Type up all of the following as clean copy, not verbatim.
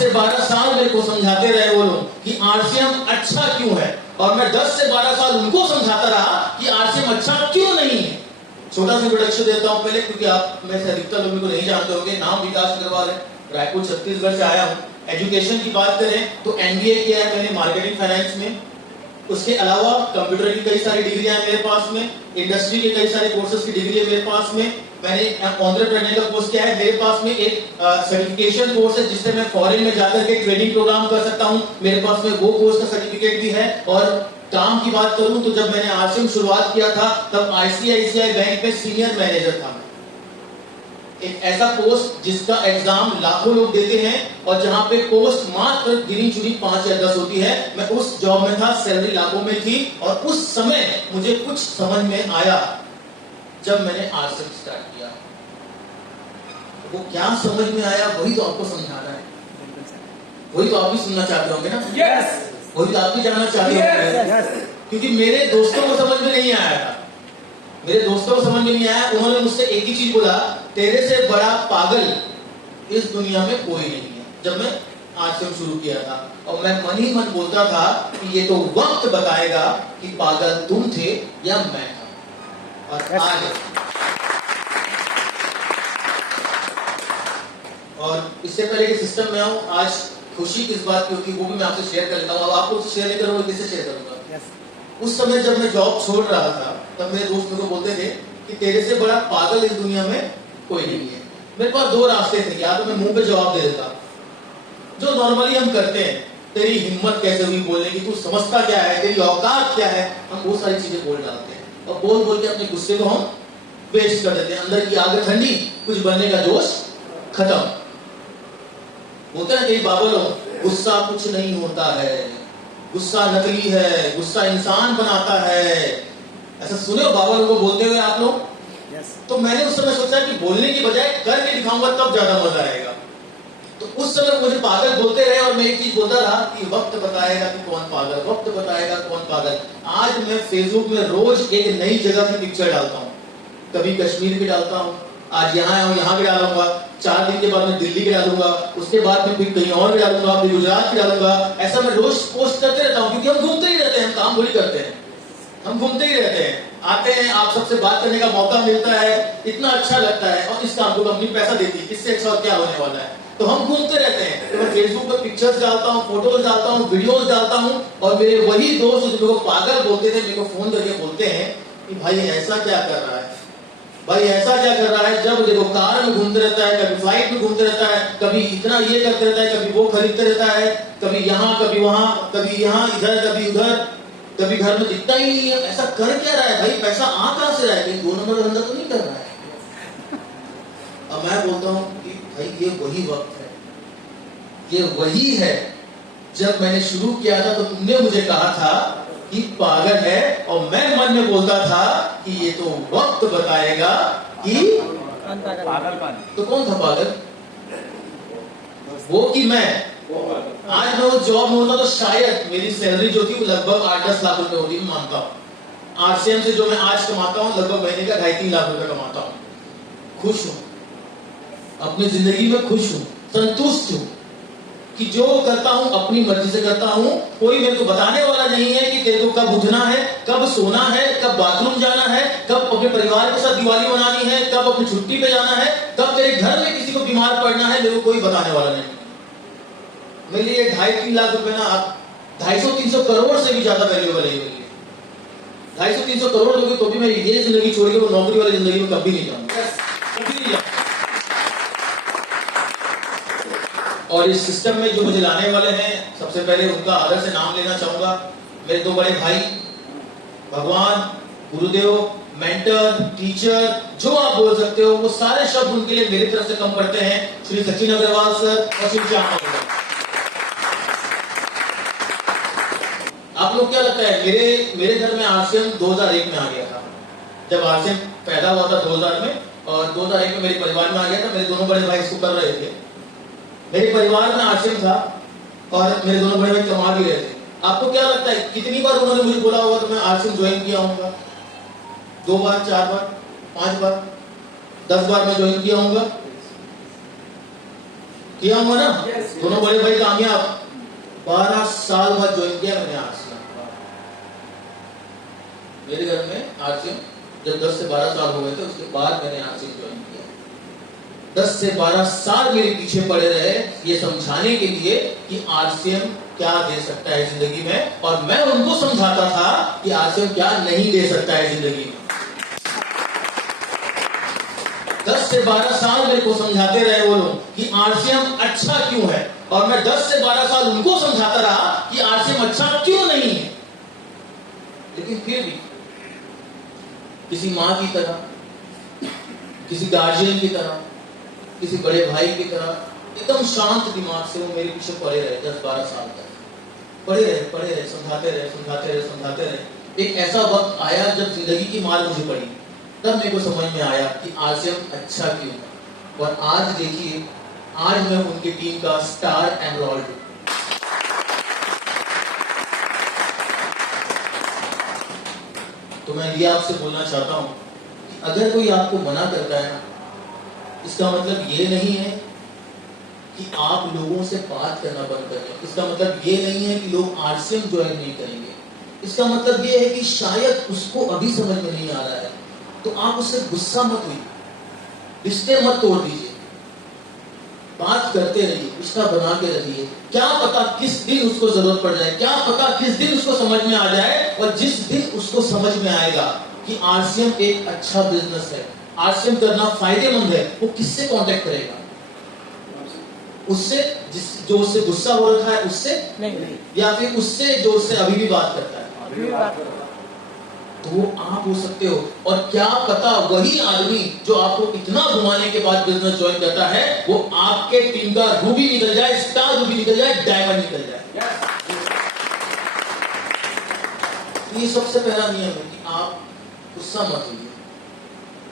से 12 साल मेरे को समझाते रहे वो लोग कि आरसीएम अच्छा क्यों है, और मैं 10 से 12 साल उनको समझाता रहा कि आरसीएम अच्छा क्यों नहीं है। छोटा सा इंट्रोडक्शन देता हूं पहले, क्योंकि आप में से अधिकतर लोग को नहीं जानते होंगे। नाम विकास अग्रवाल है, रायपुर छत्तीसगढ़ से आया हूं। एजुकेशन की बात करें तो एमबीए किया है मैंने मार्केटिंग फाइनेंस में। उसके अलावा कंप्यूटर की कई सारी डिग्रियां हैं मेरे पास में, इंडस्ट्री के कई सारे कोर्सेज की डिग्री है मेरे पास में। मैंने एंटरप्रेन्योर का कोर्स किया है, मेरे पास में एक सर्टिफिकेशन कोर्स है जिससे मैं फॉरेन में जाकर के ट्रेनिंग प्रोग्राम कर सकता हूं, मेरे पास में वो कोर्स का सर्टिफिकेट भी है। और काम की बात करूं तो जब मैंने आरसीएम शुरुआत किया था तब आईसीआईसीआई बैंक में सीनियर मैनेजर था। एक ऐसा पोस्ट जिसका एग्जाम लाखों लोग देते हैं और जहां पे पोस्ट मात्र गिनी चुनी 5 या 10 होती है, मैं उस जॉब में था, सैलरी लाखों में थी। और उस समय मुझे कुछ समझ में आया जब मैंने आरसीएम स्टार्ट किया। वो क्या समझ में आया वही तो आपको समझाना है, वही तो आप भी सुनना चाहते होंगे ना। यस, वही तो आप भी जानना चाहते होंगे, क्योंकि मेरे दोस्तों को समझ में नहीं आया था। मेरे दोस्तों को समझ में नहीं आया। उन्होंने मुझसे एक ही चीज बोला, तेरे से बड़ा पागल इस दुनिया में कोई नहीं है। जब मैं आरसीएम शुरू किया था और मैं मन ही मन बोलता था कि ये तो वक्त बताएगा कि पागल तुम थे या मैं था। और आज, और इससे पहले कि सिस्टम में आऊं, आज खुशी किस बात की होती है वो भी मैं आपसे शेयर कर लेता हूं। अब आपको शेयर नहीं करूंगा, किससे शेयर करूंगा। उस समय जब मैं जॉब छोड़ रहा था तब मेरे दोस्त मेरे को बोलते थे कि तेरे से बड़ा पागल इस दुनिया में कोई नहीं है। मेरे पास 2 रास्ते थे, या तो मैं मुंह पे जवाब दे देता, जो नॉर्मली हम करते हैं, तेरी हिम्मत कैसे हुई बोलने की, तू समझता क्या है, तेरी औकात क्या है। हम बहुत सारी चीजें बोल डालते हैं और बोल बोल के अपने गुस्से को हम वेस्ट कर देते हैं। अंदर की आग ठंडी, कुछ बनने का जोश खत्म। बोलते हैं कई बाबा लोग, गुस्सा कुछ नहीं होता है, गुस्सा नकली है, गुस्सा इंसान बनाता है। ऐसा सुने हो बाबा लोगों को बोलते हुए आप लोग? तो मैंने उस समय सोचा कि बोलने की बजाय करके दिखाऊंगा तब ज्यादा मजा आएगा। तो उस समय मुझे पागल बोलते रहे और मैं एक चीज बोलता रहा कि वक्त बताएगा कि कौन पागल, वक्त बताएगा कौन पागल। आज मैं फेसबुक में रोज एक नई जगह की पिक्चर डालता हूँ। कभी कश्मीर की डालता हूँ, आज यहाँ आया हूँ यहाँ की डालूंगा, 4 दिन के बाद मैं दिल्ली की डालूंगा, उसके बाद में फिर कहीं और की डालूंगा, फिर गुजरात की डालूंगा। ऐसा मैं रोज पोस्ट करते रहता हूँ, क्योंकि हम घूमते ही रहते हैं, हम काम थोड़ी करते हैं, हम घूमते ही रहते हैं। आते हैं, आप सबसे बात करने का मौका मिलता है, इतना अच्छा लगता है, और इस काम को कंपनी पैसा देती है, इससे अच्छा और क्या होने वाला है। तो हम घूमते रहते हैं। तो मैं फेसबुक पर पिक्चर्स डालता हूँ, फोटोज डालता हूँ, वीडियोस डालता हूँ, और मेरे वही दोस्त जिनको पागल बोलते थे मेरे को फोन करके बोलते हैं कि भाई ऐसा क्या कर रहा है, भाई ऐसा क्या कर रहा है। जब देखो कार में घूमते रहता है, कभी फ्लाइट में घूमते रहता है, कभी इतना ये करते रहता है, कभी वो खरीदते रहता है, कभी यहाँ कभी वहां, कभी यहाँ इधर कभी उधर, कभी घर में दिखता ही नहीं है। ऐसा कर क्या रहा है भाई, पैसा आ कहां से रहा है, कहीं 2 नंबर धंधा तो नहीं कर रहा है। अब मैं बोलता हूँ कि भाई ये वही वक्त है, ये वही है जब मैंने शुरू किया था तो तुमने मुझे कहा था कि पागल है, और मैं मन में बोलता था कि ये तो वक्त बताएगा कि पागलपन। तो कौन था पागल, वो कि मैं। आज मैं उस जॉब में होता तो शायद मेरी सैलरी जो थी वो लगभग 8-10 लाख रुपए होती, मैं मानता हूँ। आरसीएम से जो मैं आज कमाता हूँ लगभग महीने का 2.5-3 लाख रुपए कमाता हूँ। खुश हूँ, अपनी जिंदगी में खुश हूँ, संतुष्ट हूँ कि जो करता हूं अपनी मर्जी से करता हूं। कोई मेरे को बताने वाला नहीं है कि तेरे को कब उठना है, कब सोना है, कब बाथरूम जाना है, कब अपने परिवार के साथ दिवाली मनानी है, कब अपनी छुट्टी पे जाना है, कब तेरे घर में किसी को बीमार पड़ना है, मेरे को कोई बताने वाला नहीं। मेरे लिए 2.5-3 लाख रुपए ना 250-300 करोड़ से भी ज्यादा वैल्यूएबल है। 250-300 करोड़ दोगे तो भी मैं ये जिंदगी छोड़ के वो नौकरी वाली जिंदगी में कभी नहीं जाऊंगा। और इस सिस्टम में जो मुझे लाने वाले हैं, सबसे पहले उनका आदर से नाम लेना चाहूंगा। मेरे 2 बड़े भाई, भगवान, गुरुदेव, मेंटर, टीचर, जो आप बोल सकते हो, वो सारे शब्द उनके लिए मेरी तरफ से कम पड़ते हैं। श्री सचिन अग्रवाल सर और श्री श्याम अग्रवाल। आप लोग क्या लगता है, मेरे घर में आरसीएम 2001 में आ गया था। जब आरसीएम पैदा हुआ था 2000 में, और 2001 में मेरे परिवार में आ गया था। मेरे दोनों बड़े भाई इसको कर रहे थे, मेरे परिवार में आरसीएम था, और मेरे दोनों बड़े भाई कमा भी रहे थे। आपको क्या लगता है कितनी बार उन्होंने मुझे बोला होगा तो मैं आरसीएम ज्वाइन किया होगा? 2 बार, 4 बार, 5 बार, 10 बार मैं ज्वाइन किया होगा। किया हूँ ना, दोनों बड़े भाई कामयाब। 12 साल बाद ज्वाइन किया मैंने आरसीएम। मेरे घर में आरसीएम जब 10 से 12 साल हो गए थे, उसके बाद मैंने आरसीएम ज्वाइन किया। 10 से 12 साल मेरे पीछे पड़े रहे ये समझाने के लिए कि आरसीएम क्या दे सकता है जिंदगी में, और मैं उनको समझाता था कि आरसीएम क्या नहीं दे सकता है जिंदगी में। 10 से 12 साल मेरे को समझाते रहे वो लोग कि आरसीएम अच्छा क्यों है, और मैं 10 से 12 साल उनको समझाता रहा कि आरसीएम अच्छा क्यों नहीं है। लेकिन फिर भी किसी माँ की तरह, किसी गार्जियन की तरह, किसी बड़े भाई की तरह एकदम शांत दिमाग से वो मेरे पीछे पड़े रहे। 10-12 साल तक पड़े रहे, समझाते रहे। एक ऐसा वक्त आया जब जिंदगी की मार मुझे पड़ी, तब मेरे को समझ में आया कि आरसीएम अच्छा क्यों है। और आज देखिए, आज मैं उनकी टीम का स्टार एमरॉल्ड हूं। तो मैं ये आपसे बोलना चाहता हूं कि अगर कोई आपको मना करता है ना, इसका मतलब ये नहीं है कि आप लोगों से बात करना बंद कर दें। इसका मतलब ये नहीं है कि लोग आरसीएम ज्वाइन नहीं करेंगे। इसका मतलब ये है कि शायद उसको अभी समझ में नहीं आ रहा है, तो आप उससे गुस्सा मत होइए, रिश्ते मत तोड़ दीजिए, बात करते रहिए, रिश्ता बना के रहिए। क्या पता किस दिन उसको जरूरत पड़ जाए, क्या पता किस दिन उसको समझ में आ जाए, और जिस दिन उसको समझ में आएगा कि आरसीएम एक अच्छा बिजनेस है, आरसीएम करना फायदेमंद है, वो किससे कांटेक्ट करेगा? उससे जो उससे गुस्सा हो रखा है उससे नहीं, या फिर उससे जो उससे अभी भी बात करता है, तो वो आप हो सकते हो। और क्या पता वही आदमी जो आपको इतना घुमाने के बाद बिजनेस ज्वाइन करता है, वो आपके टीम का रूबी निकल जाए, स्टार रूबी निकल जाए, डायमंड निकल जाए। ये सबसे पहला नियम है कि आप गुस्सा मत होइए।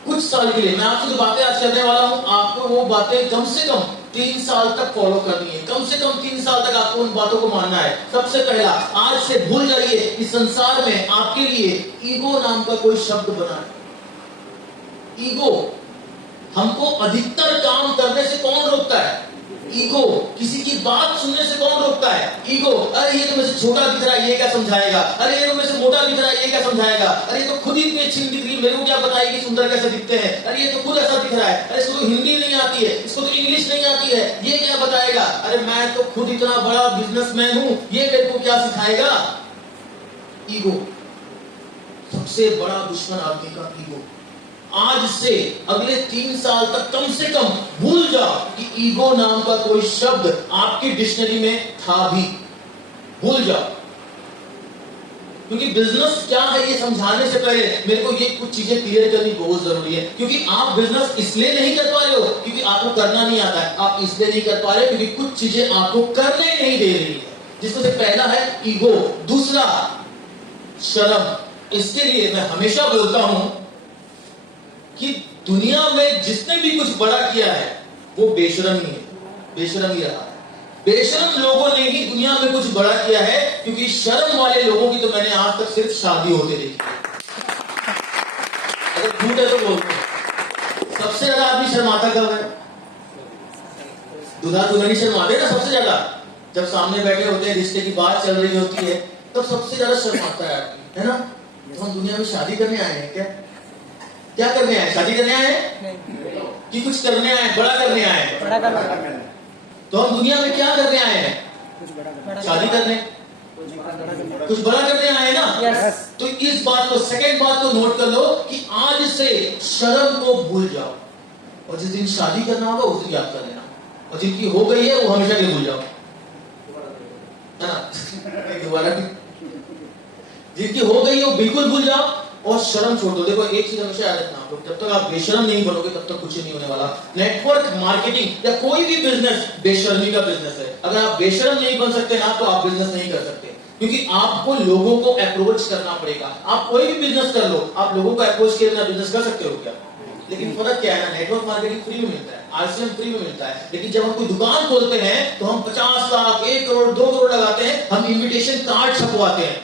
कुछ साल के लिए मैं आपसे जो बातें आज करने वाला हूं, आपको वो बातें कम से कम 3 साल तक फॉलो करनी है। कम से कम 3 साल तक आपको उन बातों को मानना है। सबसे पहला, आज से भूल जाइए कि संसार में आपके लिए ईगो नाम का कोई शब्द बना है। ईगो हमको अधिकतर काम करने से कौन रोकता है? ईगो। किसी की बात सुनने से कौन रोकता है? ईगो। अरे ये तो मुझसे छोटा दिख रहा है, ये क्या समझाएगा? अरे ये तो मुझसे मोटा दिख रहा है, ये क्या समझाएगा? अरे ये तो खुद ही इतनी अच्छी दिख रही है, मेरे को क्या बताएगी सुंदर कैसे दिखते हैं? अरे ये तो खुद ऐसा दिख रहा है, अरे इसको तो हिंदी नहीं आती है, इसको तो इंग्लिश नहीं आती है, ये क्या बताएगा? अरे मैं तो खुद इतना बड़ा बिजनेसमैन हूं, ये मेरे को क्या सिखाएगा? ईगो सबसे बड़ा दुश्मन आदमी का, ईगो। आज से अगले 3 साल तक कम से कम भूल जाओ कि ईगो नाम का कोई शब्द आपकी डिक्शनरी में था भी। भूल जाओ। क्योंकि बिजनेस क्या है ये समझाने से पहले मेरे को ये कुछ चीजें क्लियर करनी बहुत जरूरी है। क्योंकि आप बिजनेस इसलिए नहीं कर पा रहे हो क्योंकि आपको करना नहीं आता है, आप इसलिए नहीं कर पा रहे क्योंकि कुछ चीजें आपको करने नहीं दे रही है, जिसमें से पहला है ईगो, दूसरा शर्म। इसके लिए मैं हमेशा बोलता हूं कि दुनिया में जिसने भी कुछ बड़ा किया है वो बेशरम ही है, बेशरम ही रहा है। बेशरम लोगों ने ही दुनिया में कुछ बड़ा किया है, क्योंकि शर्म वाले लोगों की तो मैंने आज तक सिर्फ शादी होते देखी। अगर झूठ है तो बोलते हैं। सबसे ज्यादा आदमी शर्माता कब है? दूल्हा दुल्हन शर्माते हैं ना सबसे ज्यादा। जब सामने बैठे होते हैं, रिश्ते की बात चल रही होती है, तब सबसे ज्यादा शर्माता है आदमी, है ना? तो हम दुनिया में शादी करने आए हैं क्या? क्या करने आए? शादी करने आए हैं कि कुछ करने आए, बड़ा करने आए हैं? तो हम दुनिया में क्या करने आए हैं? शादी करने, कुछ बड़ा करने आए ना। तो इस बात को, सेकंड बात को नोट कर लो कि आज से शर्म को भूल जाओ, और जिस दिन शादी करना होगा उस दिन याद कर लेना, और जिनकी हो गई है वो हमेशा के लिए भूल जाओ, है ना? दोबारा जिनकी हो गई है वो बिल्कुल भूल जाओ, और शर्म छोड़ दो। देखो एक चीज हमेशा याद रखना आप लोग, जब तक आप बेशर्म नहीं बनोगे तब तक कुछ नहीं होने वाला। नेटवर्क मार्केटिंग या कोई भी बिजनेस बेशर्मी का बिजनेस है। अगर आप बेशर्म नहीं बन सकते ना, तो आप बिजनेस नहीं कर सकते, क्योंकि आपको लोगों को अप्रोच करना पड़ेगा। आप कोई भी बिजनेस कर लो, आप लोगों को अप्रोच किए बिना बिजनेस कर सकते हो क्या? लेकिन फर्क क्या है ना, नेटवर्क मार्केटिंग फ्री में मिलता है, आरसीएम फ्री में मिलता है, लेकिन जब हम कोई दुकान खोलते हैं तो हम 50 लाख, 1 करोड़, 2 करोड़ लगाते हैं, हम इन्विटेशन कार्ड छपवाते हैं,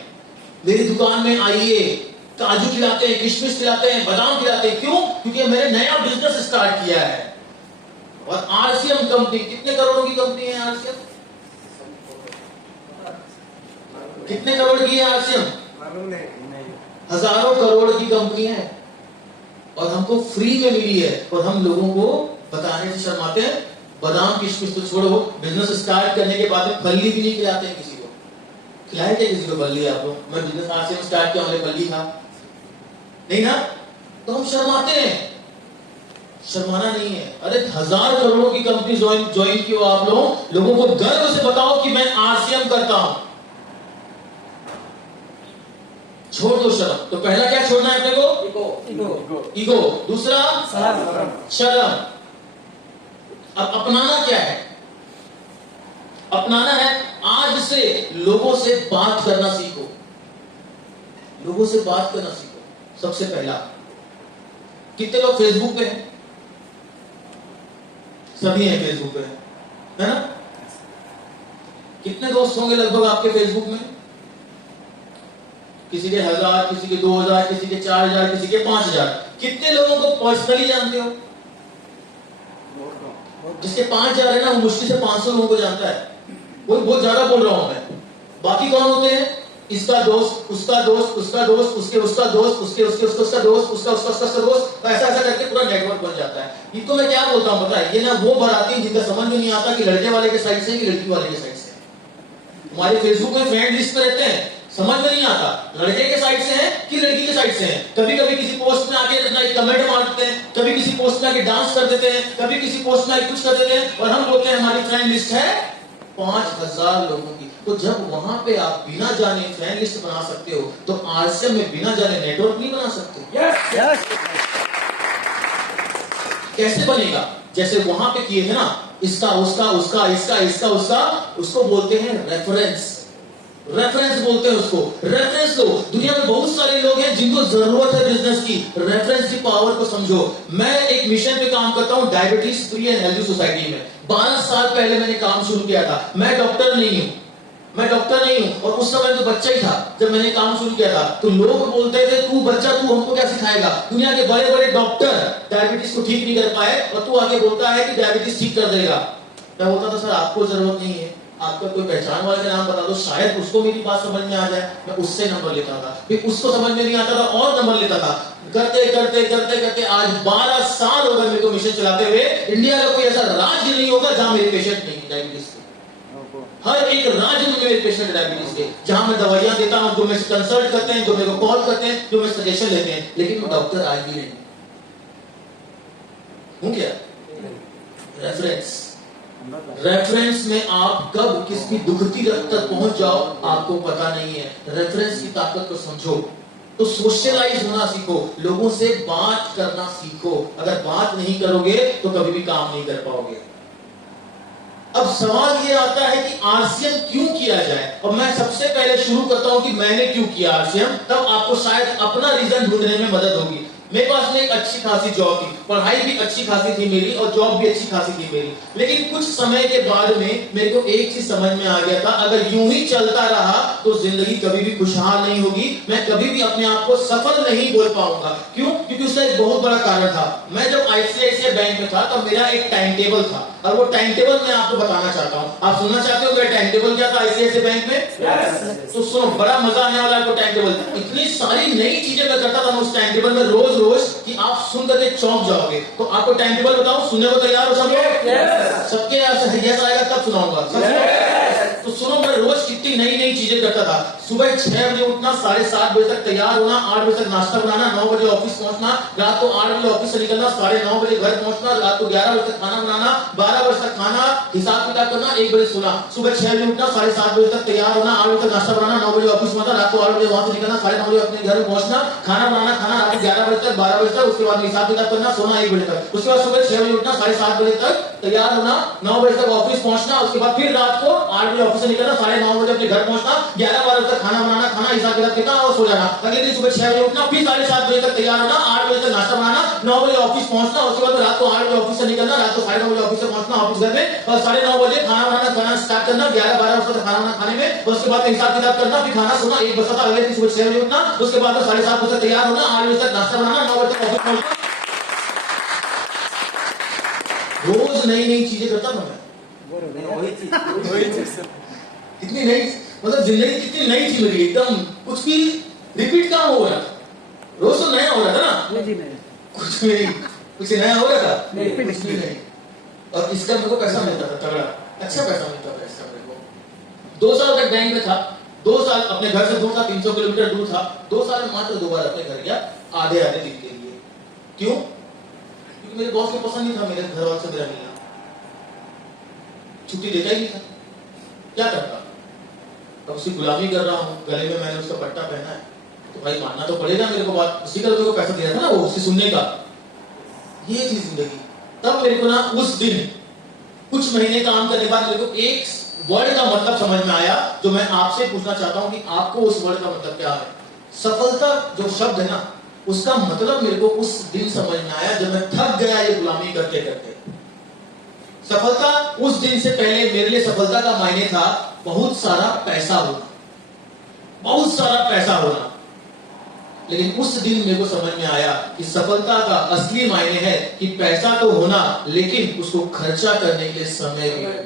मेरी दुकान में आइए, काजू खिलाते हैं, किशमिश खिलाते हैं, बादाम खिलाते हैं। क्यों? क्योंकि मैंने नया बिजनेस स्टार्ट किया है। और आरसीएम कंपनी कितने करोड़ों की कंपनी है? आरसीएम कितने करोड़ की है? आरसीएम हजारों करोड़ की कंपनी है और हमको फ्री में मिली है और हम लोगों को बताने से शर्माते हैं। बादाम किशमिश तो छोड़ो, बिजनेस स्टार्ट करने के बाद में फल्ली भी नहीं खिलाते हैं किसी को। खिलाए थे किसी को फल्ली? आप लोग, मैं बिजनेस आरसीएम स्टार्ट किया, हमने फल्ली खा नहीं ना, तो हम शर्माते हैं। शर्माना नहीं है। अरे 1000 करोड़ों की कंपनी ज्वाइन की हो आप लोगों को गर्व से बताओ कि मैं आरसीएम करता हूं। छोड़ दो शर्म। तो पहला क्या छोड़ना है अपने को? ईगो। दूसरा शर्म। अब अपनाना क्या है? अपनाना है आज से लोगों से बात करना सीखो। लोगों से बात करना सीखो। सबसे पहला, कितने लोग फेसबुक पे हैं? सभी हैं फेसबुक पे, है ना? कितने दोस्त होंगे लगभग आपके फेसबुक में? किसी के 1000, किसी के 2000, किसी के 4000, किसी के 5000। कितने लोगों को पर्सनली जानते हो? जिसके 5000 है ना, वो मुश्किल से 500 लोगों को जानता है। वो बहुत ज्यादा बोल रहा हूं मैं। बाकी कौन होते हैं? इसका दोस्त, उसका दोस्त, उसका दोस्त, उसके उसका दोस्त, उसके उसके उसका दोस्त, उसका उसका दोस्त, तो ऐसा ऐसा करके पूरा नेटवर्क बन जाता है। ये तो मैं क्या बोलता हूं पता है? ये ना वो बराती जिनका समझ में नहीं आता कि लड़के वाले के साइड से कि लड़की वाले के साइड से। हमारे फेसबुक में फ्रेंड लिस्ट पे रहते हैं, समझ में नहीं आता लड़के के साइड से है कि लड़की के साइड से है। कभी कभी किसी पोस्ट में आके अपना एक कमेंट मार देते हैं, कभी किसी पोस्ट में आके डांस कर देते हैं, कभी किसी पोस्ट में आके कुछ कर देते हैं और हम बोलते हैं हमारी फ्रेंड लिस्ट है 5000 लोगों की। तो जब वहां पे आप बिना जाने फ्रेंड लिस्ट बना सकते हो, तो आरसीएम में बिना जाने नेटवर्क नहीं बना सकते। यस। कैसे बनेगा? जैसे वहां पे किए है ना, इसका उसका उसका इसका इसका उसका, उसको बोलते हैं रेफरेंस। रेफरेंस बोलते हैं उसको। रेफरेंस लो। दुनिया में बहुत सारे लोग हैं जिनको जरूरत है बिजनेस की। रेफरेंस की पावर को समझो। मैं एक मिशन पे काम करता हूं, diabetes free and healthy society में। 12 साल पहले मैंने काम शुरू किया था। मैं डॉक्टर नहीं हूं और उस समय तो बच्चा ही था जब मैंने काम शुरू किया था। तो लोग बोलते थे तू बच्चा, तू हमको क्या सिखाएगा? दुनिया के बड़े बड़े डॉक्टर डायबिटीज को ठीक नहीं कर पाए और तू आगे बोलता है कि डायबिटीज ठीक कर देगा। मैं बोलता था सर आपको जरूरत नहीं है, आपका कोई पहचान वाले का नाम बता दो, शायद उसको मेरी बात समझ में आ जाए। मैं उससे नंबर लेता था, फिर उसको समझ में नहीं आता था और नंबर लेता था। करते करते करते करते आज 12 साल हो गए मेरे को मिशन चलाते हुए। इंडिया का कोई ऐसा राज्य नहीं होगा जहां मेरे पेशेंट नहीं है डायबिटीज के। हर एक राज्य में मेरे पेशेंट डायबिटीज के, जहां मैं दवाइयां देता हूं, जो मेरे से कंसल्ट करते हैं, जो मेरे को कॉल करते हैं, जो मेरे सजेशन लेते हैं। लेकिन मैं डॉक्टर आज भी नहीं हूं। क्या रेफरेंस में आप कब किसकी दुखती रत तक पहुंच जाओ आपको पता नहीं है। रेफरेंस की ताकत को समझो। तो सोशलाइज होना सीखो, लोगों से बात करना सीखो। अगर बात नहीं करोगे तो कभी भी काम नहीं कर पाओगे। अब सवाल ये आता है कि आरसीएम क्यों किया जाए, और मैं सबसे पहले शुरू करता हूं कि मैंने क्यों किया आरसीएम, तब आपको शायद अपना रीजन ढूंढने में मदद होगी। मेरे पास में एक अच्छी खासी जॉब थी, पढ़ाई भी अच्छी खासी थी मेरी और जॉब भी अच्छी खासी थी मेरी। लेकिन कुछ समय के बाद में मेरे को एक चीज समझ में आ गया था, अगर यूं ही चलता रहा तो जिंदगी कभी भी खुशहाल नहीं होगी। मैं कभी भी अपने आप को सफल नहीं बोल पाऊंगा। क्यों? क्योंकि उसका एक बहुत बड़ा कारण था। मैं जब आईसीआईसीआई बैंक में था तब मेरा एक टाइम टेबल था और वो टाइम टेबल मैं आपको बताना चाहता हूँ। आप सुनना चाहते हो मेरा टाइम टेबल क्या था आईसीआईसीआई बैंक में? yes. तो सुनो, बड़ा मजा आने वाला है। टाइम टेबल इतनी सारी नई चीजें मैं करता था उस टाइम टेबल में रोज कि आप सुन करके चौंक जाओगे। तो आपको टाइम टेबल बताऊं, सुनने को तैयार हो सब लोग? सबके यस आएगा तब सुनाऊंगा। तो सुनो, मैं रोज कितनी नई नई चीजें करता था। सुबह 6 बजे उठना, 7:30 बजे तक तैयार होना, 8 बजे तक नाश्ता बनाना, 9 बजे ऑफिस पहुंचना, रात को 8 बजे ऑफिस से निकलना, 9:30 बजे घर पहुंचना, रात को 11 बजे तक खाना बनाना, 12 बजे तक खाना, हिसाब किताब करना, 1 बजे सोना। सुबह 6 बजे उठना, 7:30 बजे तक तैयार होना, 8 बजे तक नाश्ता बनाना, 9 बजे ऑफिस पहुंचना, रात को 8 बजे वहां से निकलना, 9:30 बजे अपने घर में पहुंचना, खाना बनाना, खाना रात को 11 बजे तक, 12 बजे तक, उसके बाद हिसाब किताब करना, सोना 1 बजे तक। उसके बाद सुबह 6 बजे उठना, 7:30 बजे तक तैयार होना, 9 बजे तक ऑफिस पहुंचना, उसके बाद फिर रात को 8 बजे ऑफिस से निकलना, 9:30 बजे अपने घर पहुंचना, 11-12 बजे तक खाना बनाना, खाना हिसाब किताब करना और सो जाना। अगले दिन सुबह 6 बजे उठना, फिर 7:30 बजे तक तैयार होना, 8 बजे तक नाश्ता बनाना, 9 बजे ऑफिस पहुंचना, उसके बाद रात को 8 बजे ऑफिस से निकलना, रात को 9:30 बजे ऑफिस से पहुंचना ऑफिस घर में, और 9:30 बजे खाना बनाना, खाना स्टार्ट करना, 11-12 बजे तक खाना बनाना खाने में, उसके बाद हिसाब किताब करना, फिर खाना सोना 1 बजे तक। अगले दिन सुबह 6 बजे उठना, उसके बाद 7:30 बजे तैयार होना, 8 बजे तक नाश्ता बनाना, 9 बजे तक ऑफिस पहुंचना। रोज नई नई चीजें करता था मैं। वही चीज कितनी नई, मतलब जिंदगी कितनी नई थी मेरी, एकदम कुछ भी रिपीट कहाँ हो रहा था, रोज तो नया हो रहा था ना, कुछ भी कुछ नया हो रहा था, कुछ भी नहीं। और इसका मेरे को पैसा मिलता था तगड़ा, अच्छा पैसा मिलता था इसका मेरे को। 2 साल तक बैंक में था, 2 साल अपने घर से दूर था, 300 किलोमीटर दूर था। 2 साल में मात्र 2 बार अपने घर गया, आधे दिन के लिए। क्यों? क्योंकि मेरे बॉस को पसंद नहीं था मेरे घर वालों से मेरा मिलना, छुट्टी देता ही नहीं था। क्या करता, अब उसकी गुलामी कर रहा हूँ, गले में मैंने उसका पट्टा पहना है, तो भाई मानना तो पड़ेगा मेरे को बात। उसी का मेरे को पैसा दिया था ना वो, उसकी सुनने का। ये थी जिंदगी। तब मेरे को ना उस दिन कुछ महीने काम करने के बाद मेरे को एक वर्ड का मतलब समझ में आया, जो मैं आपसे पूछना चाहता हूं कि आपको उस वर्ड का मतलब क्या है। सफलता जो शब्द है ना, उसका मतलब मेरे को उस दिन समझ में आया जब मैं थक गया ये गुलामी करते करते। सफलता उस दिन से पहले मेरे लिए सफलता का मायने था बहुत सारा पैसा होना, बहुत सारा पैसा होना। लेकिन उस दिन मेरे को समझ में आया कि सफलता का असली मायने है कि पैसा तो होना, लेकिन उसको खर्चा करने के लिए समय भी होना।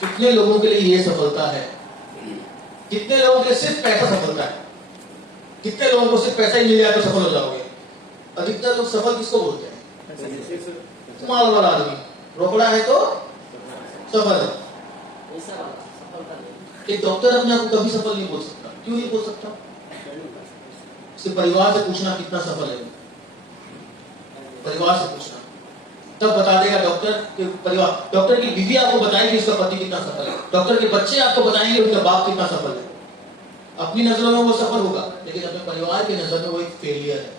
कितने लोगों के लिए ये सफलता है? कितने लोगों के लिए सिर्फ पैसा सफलता है? कितने लोगों को सिर्फ पैसा ही मिल जाए तो सफल हो जाओगे? अधिकतर लोग सफल किसको बोलते हैं? माल वाला आदमी, रोकड़ा है तो सफल है। एक डॉक्टर अपने आप को कभी सफल नहीं बोल सकता। क्यों नहीं बोल सकता? उसके परिवार से पूछना कितना सफल है, परिवार से पूछना, तब बता देगा डॉक्टर के परिवार। डॉक्टर की बीवी आपको बताएगी उसका पति कितना सफल है, डॉक्टर के बच्चे आपको बताएंगे उनका बाप कितना सफल है। अपनी नजरों में वो सफल होगा, लेकिन अपने परिवार की नजर में वो एक फेलियर है।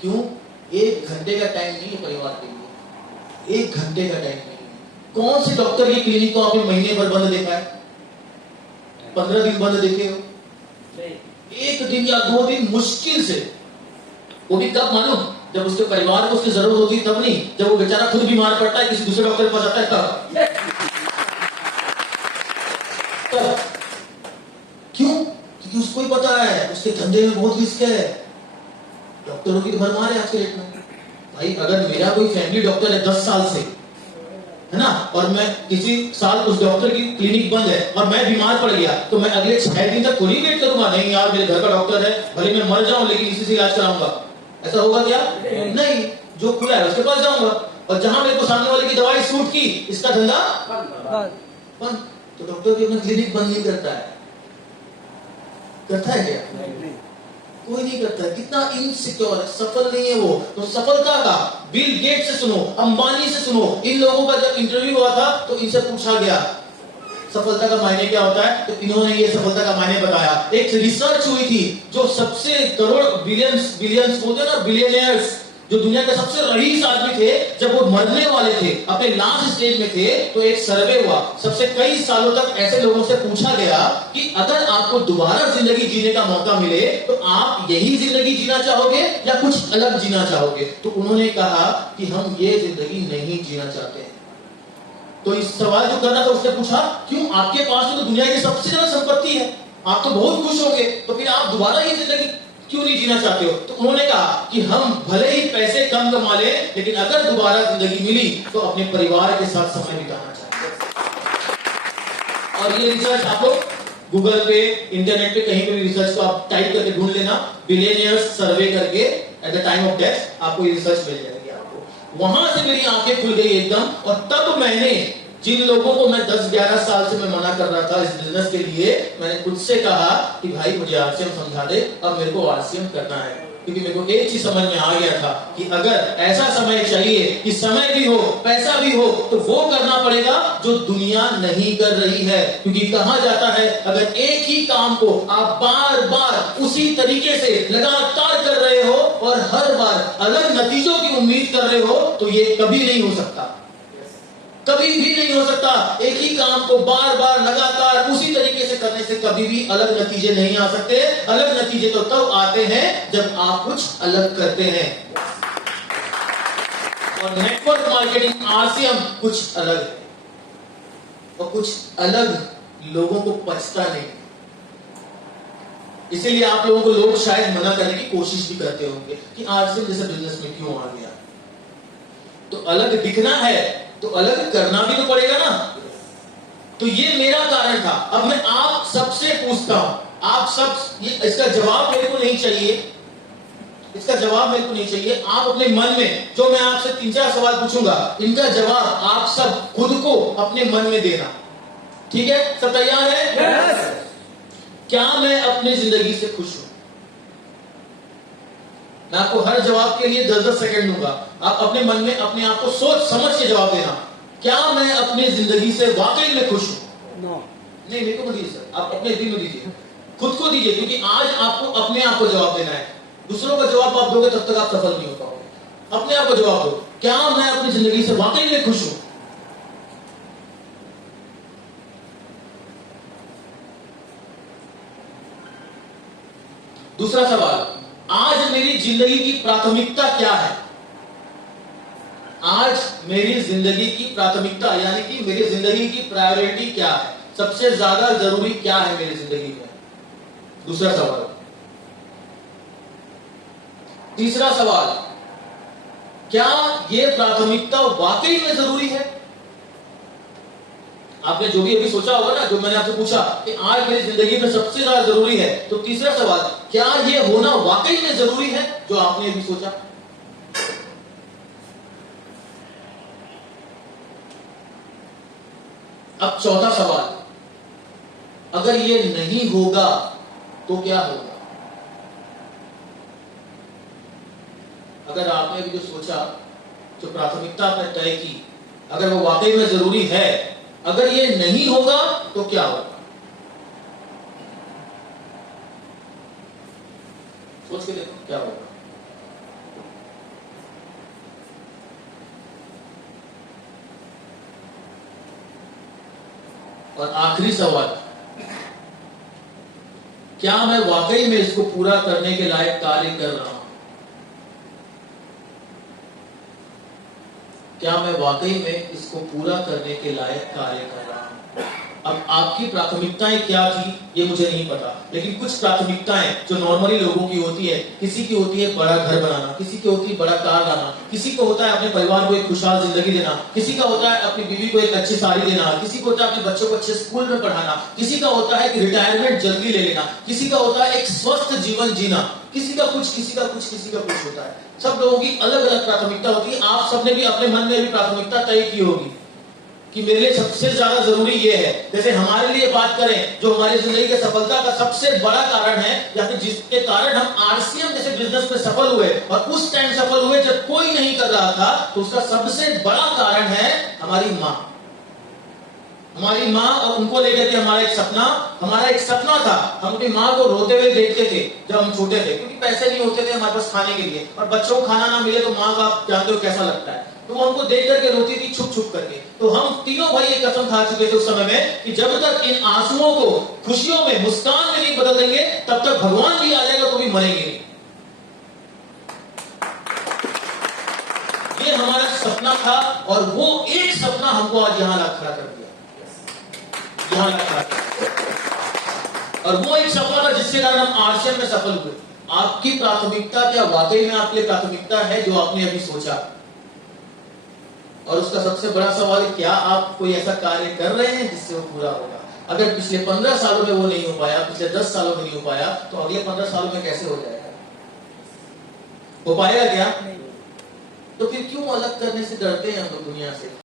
क्यों? 1 घंटे का टाइम नहीं है परिवार के लिए, 1 घंटे का टाइम नहीं है। कौन से डॉक्टर की क्लिनिक को आपने महीने भर बंद देखा है? 15 दिन बंद देखे हो? 1 दिन या 2 दिन मुश्किल से। वो भी कब मालूम? जब उसके परिवार को उसकी जरूरत होती है तब नहीं, जब वो बेचारा खुद बीमार पड़ता है, किसी दूसरे डॉक्टर के पास जाता है तब। क्यों? क्योंकि उसको ही पता है उसके धंधे में बहुत रिस्क है। डॉक्टरों की भरमार है आज के डेट में। भाई अगर मेरा कोई फैमिली डॉक्टर है 10 साल से, है ना, और मैं किसी साल उस डॉक्टर की क्लिनिक बंद है और मैं बीमार पड़ गया, तो मैं अगले 6 दिन तक थोड़ी वेट करूंगा। नहीं यार, मेरे घर का डॉक्टर है, भले मैं मर जाऊं लेकिन इसी से इलाज कराऊंगा। ऐसा होगा क्या? नहीं। जो खुला है उसके पास जाऊंगा, और जहां मेरे को सामने वाले की दवाई सूट की, इसका धंधा बंद। तो डॉक्टर भी अपना क्लिनिक बंद नहीं करता है। करता है क्या? कोई नहीं करता। कितना इनसिक्योर है, सफल नहीं है वो। तो सफलता का बिल गेट से सुनो, अंबानी से सुनो, इन लोगों का जब इंटरव्यू हुआ था तो इनसे पूछा गया सफलता का मायने क्या होता है, तो इन्होंने ये सफलता का मायने बताया। एक रिसर्च हुई थी जो सबसे करोड़ बिलियंस बोलते हैं ना, बिलियनियर्स, जो दुनिया के सबसे रईस आदमी थे, जब वो मरने वाले थे, अपने लास्ट स्टेज में थे, तो एक सर्वे हुआ। सबसे कई सालों तक ऐसे लोगों से पूछा गया कि अगर आपको दोबारा जिंदगी जीने का मौका मिले तो आप यही जिंदगी जीना चाहोगे या कुछ अलग जीना चाहोगे? तो उन्होंने कहा कि हम ये जिंदगी नहीं जीना चाहते हैं। तो इस सवाल जो करना था उसने पूछा, क्यों? आपके पास तो दुनिया की सबसे ज्यादा संपत्ति है, आप तो बहुत खुश होंगे, तो फिर आप दोबारा ये जिंदगी क्यों नहीं जीना चाहते हो? तो उन्होंने कहा कि हम भले ही पैसे कम कमा ले, लेकिन अगर दोबारा जिंदगी मिली तो अपने परिवार के साथ समय बिताना चाहते हैं। और ये रिसर्च आपको गूगल पे, इंटरनेट पे कहीं पे भी रिसर्च को आप टाइप करके ढूंढ लेना, बिलियनियर्स सर्वे करके at the time of death, आपको ये रिसर्च मिल जाएगी। आपको वहां से मेरी आंखें खुल गई एकदम। और तब मैंने जिन लोगों को मैं 10-11 साल से मैं मना कर रहा था इस बिजनेस के लिए, मैंने खुद से कहा कि भाई मुझे आरसीएम समझा दे, अब मेरे को आरसीएम करना है। क्योंकि मेरे को एक चीज समझ में आ गया था कि अगर ऐसा समय चाहिए कि समय भी हो, पैसा भी हो, तो वो करना पड़ेगा जो दुनिया नहीं कर रही है। क्योंकि कहा जाता है अगर एक ही काम को आप बार बार उसी तरीके से लगातार कर रहे हो और हर बार अलग नतीजों की उम्मीद कर रहे हो, तो ये कभी नहीं हो सकता, कभी भी नहीं हो सकता। एक ही काम को बार बार लगातार उसी तरीके से करने से कभी भी अलग नतीजे नहीं आ सकते। अलग नतीजे तो तब आते हैं जब आप कुछ अलग करते हैं। और नेटवर्क मार्केटिंग, आरसीएम कुछ अलग है, और कुछ अलग लोगों को पचता नहीं। इसीलिए आप लोगों को लोग शायद मना करने की कोशिश भी करते होंगे कि आरसीएम जैसे बिजनेस में क्यों आ गया। तो अलग दिखना है तो अलग करना भी तो पड़ेगा ना। तो ये मेरा कारण था। अब मैं आप सबसे पूछता हूं, आप सब इसका जवाब मेरे को नहीं चाहिए, इसका जवाब मेरे को नहीं चाहिए। आप अपने मन में जो मैं आपसे 3-4 सवाल पूछूंगा, इनका जवाब आप सब खुद को अपने मन में देना। ठीक है, सब तैयार है? Yes. क्या मैं अपनी जिंदगी से खुश हूं? मैं आपको हर जवाब के लिए 10-10 सेकंड दूंगा। आप अपने मन में अपने आप को सोच समझ के जवाब देना। क्या मैं अपनी जिंदगी से वाकई में खुश हूं? No. नहीं, मेरे को मत दीजिए सर, आप अपने दिल में दीजिए, खुद को दीजिए, क्योंकि आज आपको अपने आप को जवाब देना है। दूसरों का जवाब आप दोगे तब तक आप सफल नहीं हो पाओगे। अपने आप को जवाब दो, क्या मैं अपनी जिंदगी से वाकई में खुश हूं? दूसरा सवाल, आज मेरी जिंदगी की प्राथमिकता क्या है? आज मेरी जिंदगी की प्राथमिकता यानी कि मेरी जिंदगी की प्रायोरिटी क्या है? सबसे ज्यादा जरूरी क्या है मेरी जिंदगी में? दूसरा सवाल। तीसरा सवाल, क्या यह प्राथमिकता वाकई में जरूरी है? आपने जो भी अभी सोचा होगा ना, जो मैंने आपसे पूछा कि आज मेरी जिंदगी में सबसे ज्यादा जरूरी है, तो तीसरा सवाल, क्या यह होना वाकई में जरूरी है जो आपने अभी सोचा? अब चौथा सवाल, अगर ये नहीं होगा तो क्या होगा? अगर आपने अभी जो सोचा, जो प्राथमिकता आपने तय की, अगर वो वाकई में जरूरी है, अगर ये नहीं होगा तो क्या होगा? सोच के देखो क्या होगा। और आखिरी सवाल, क्या मैं वाकई में इसको पूरा करने के लायक कार्य कर रहा हूं? क्या मैं वाकई में इसको पूरा करने के लायक कार्य कर रहा हूं? अब आपकी प्राथमिकताएं क्या थी ये मुझे नहीं पता, लेकिन कुछ प्राथमिकताएं जो नॉर्मली लोगों की होती है, किसी की होती है बड़ा घर बनाना, किसी की होती है बड़ा कार लाना, किसी को होता है अपने परिवार को एक खुशहाल जिंदगी देना, किसी का होता है अपनी बीवी को एक अच्छी साड़ी देना, किसी को होता है अपने बच्चों को अच्छे स्कूल में पढ़ाना, किसी का होता है कि रिटायरमेंट जल्दी ले लेना, किसी का होता है एक स्वस्थ जीवन जीना, किसी का कुछ, किसी का कुछ, किसी का कुछ होता है। सब लोगों की अलग अलग प्राथमिकता होती है। आप सबने भी अपने मन में भी प्राथमिकता तय की होगी कि मेरे लिए सबसे ज्यादा जरूरी ये है। जैसे हमारे लिए बात करें, जो हमारी जिंदगी की सफलता का सबसे बड़ा कारण है, या फिर जिसके कारण हम आरसीएम जैसे बिजनेस में सफल हुए, और उस टाइम सफल हुए जब कोई नहीं कर रहा था, तो उसका सबसे बड़ा कारण है हमारी माँ। हमारी माँ, और उनको लेकर के हमारा एक सपना था। हम अपनी माँ को रोते हुए देखते थे जब हम छोटे थे, क्योंकि पैसे नहीं होते थे हमारे पास खाने के लिए, और बच्चों को खाना ना मिले तो माँ का आप जानते हो कैसा लगता है। तो वो हमको देख करके रोती थी छुप छुप करके। तो हम तीनों भाई एक कसम खा चुके थे उस समय में कि जब तक इन आंसुओं को खुशियों में, मुस्कान में नहीं बदल देंगे, तब तक भगवान भी आ जाएगा तो भी मरेंगे नहीं। ये हमारा सपना था, और वो एक सपना हमको आज यहां ला खड़ा कर दिया, यहां ला खड़ा कर। और वो एक सपना था जिसके कारण हम आरसीएम में सफल हुए। आपकी प्राथमिकता क्या वाकई में आपके प्राथमिकता है जो आपने अभी सोचा? और उसका सबसे बड़ा सवाल है, क्या आप कोई ऐसा कार्य कर रहे हैं जिससे वो पूरा होगा? अगर पिछले 15 सालों में वो नहीं हो पाया, पिछले 10 सालों में नहीं हो पाया, तो अगले 15 सालों में कैसे हो जाएगा? हो पाएगा क्या? तो फिर क्यों अलग करने से डरते हैं हम लोग दुनिया से?